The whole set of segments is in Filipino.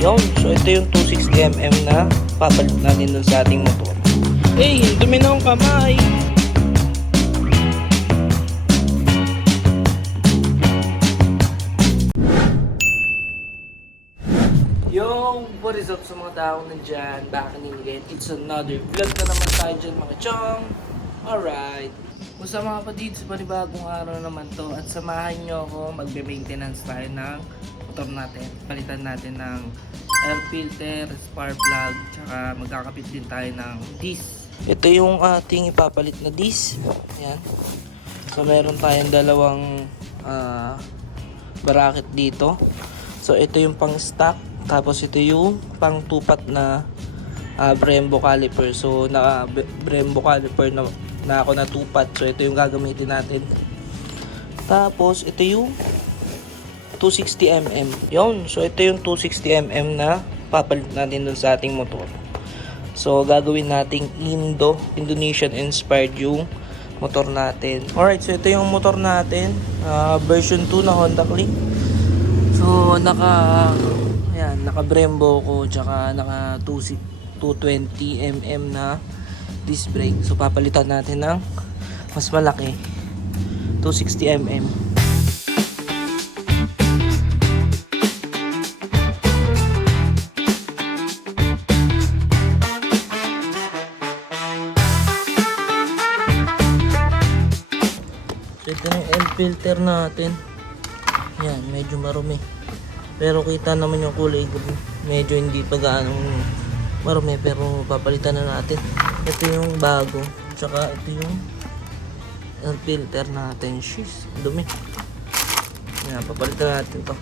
Yun, so ito yung 260mm na papalit natin dun sa ating motor. Hey, dumi na ang kamay! Yo, what is up sa mga tao nandyan? Back again, it's another vlog na naman tayo dyan mga chong. Alright, kung sa mga padids, panibagong araw naman to. At samahan nyo ako, magbe-maintenance tayo ng motor natin. Palitan natin ng air filter, spark plug, tsaka magkakapit din tayo ng disc. Ito yung ating ipapalit na disc. Ayan. So meron tayong dalawang bracket dito. So ito yung pang stock. Tapos ito yung pang tupat na Brembo caliper. So naka Brembo caliper na ako natupat. So ito yung gagamitin natin. Tapos ito yung 260mm. Yun. So ito yung 260mm na papalit natin dun sa ating motor. So gagawin nating Indonesian inspired yung motor natin. Alright, so ito yung motor natin. Version 2 na Honda Click. So naka Brembo ko, tsaka naka 220mm na disc brake. So papalitan natin ng mas malaki 260mm. So ito yung air filter natin. Yan, medyo marumi. Pero kita naman yung kulay green. Medyo hindi pa gaano marumi, pero papalitan na natin. Ito yung bago. Tsaka ito yung air filter natin. Shiz, dumi. Yan, papalitan natin to.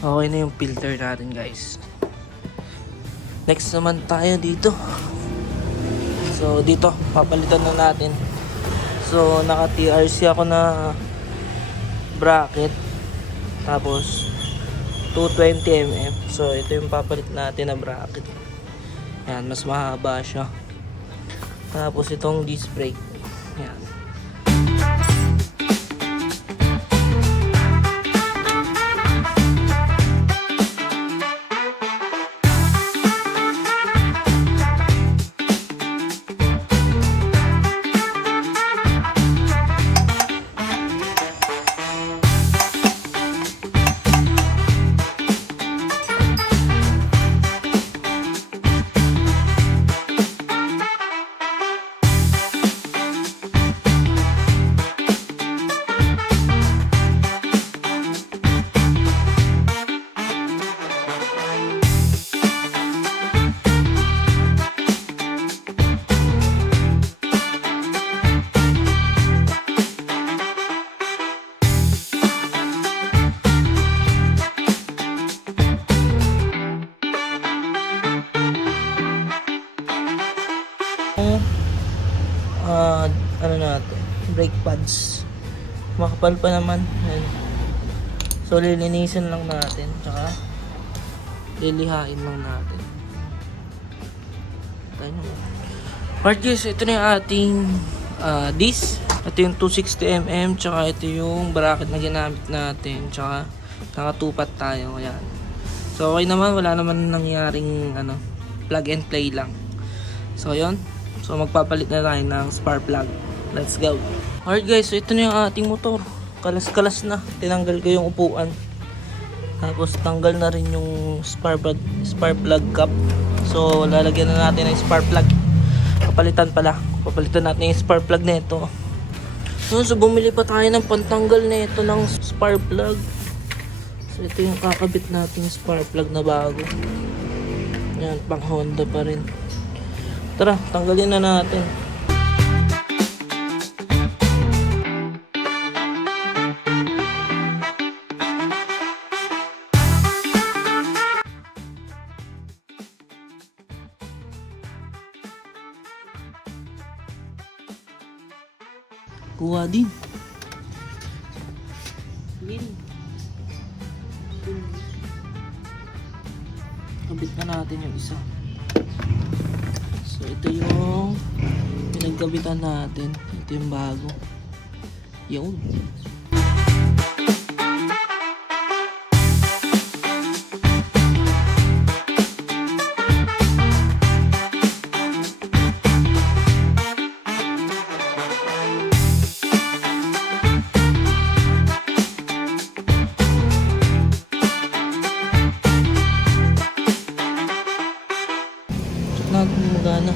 Okay na yung filter natin, guys. Next naman tayo dito. So dito papalitan na natin. So naka TRC ako na bracket. Tapos 220mm. So ito yung papalit natin na bracket. Yan, mas mahaba siya. Tapos itong disc brake. Yan. Ano natin, brake pads makapal pa naman. Ayan. So lilinisin lang natin, tsaka lilihain lang natin. Alright guys, ito na yung ating disc. Ito yung 260mm, tsaka ito yung bracket na ginamit natin, tsaka nakatupat tayo. Ayan. So okay naman, wala naman nangyaring plug and play lang. So yun, so magpapalit na tayo ng spark plug. Let's go. Alright guys, so ito na yung ating motor. Kalas-kalas na. Tinanggal ko yung upuan. Tapos tanggal na rin yung spark plug cap. So lalagyan na natin ng spark plug. Papalitan natin yung spark plug nito. So bumili pa tayo ng pantanggal nito ng spark plug. So ito yung kakabit natin spark plug na bago. Yan, pang Honda pa rin. Tara, tanggalin na natin. Kuha din. Kabit na natin yung isa. So ito yung pinagkabitan natin. Ito yung bago. Yun. Check natin kung magana.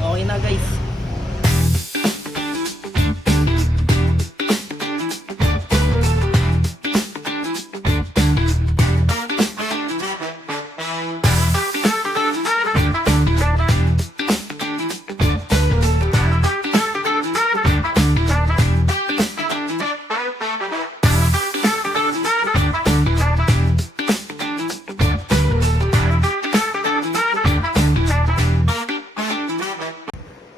Okay na guys.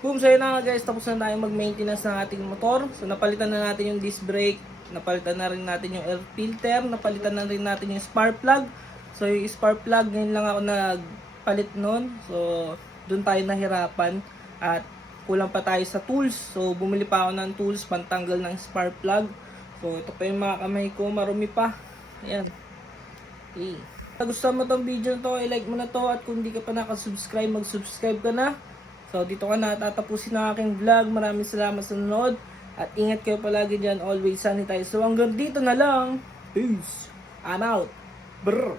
Boom, so yun na nga guys, tapos na tayo mag-maintenance ng ating motor. So napalitan na natin yung disc brake, napalitan na rin natin yung air filter, napalitan na rin natin yung spark plug. So yung spark plug, ngayon lang ako nagpalit nun. So dun tayo nahirapan at kulang pa tayo sa tools. So bumili pa ako ng tools pantanggal ng spark plug. So ito pa yung mga kamay ko, marumi pa. Ayan. Okay. Kung gusto mo tong video na to, i-like mo na to, at kung hindi ka pa nakasubscribe, mag-subscribe ka na. So dito ka na tatapusin ang aking vlog. Maraming salamat sa nanood. At ingat kayo palagi dyan. Always sanitize. So hanggang dito na lang. Peace. I'm out. Brr.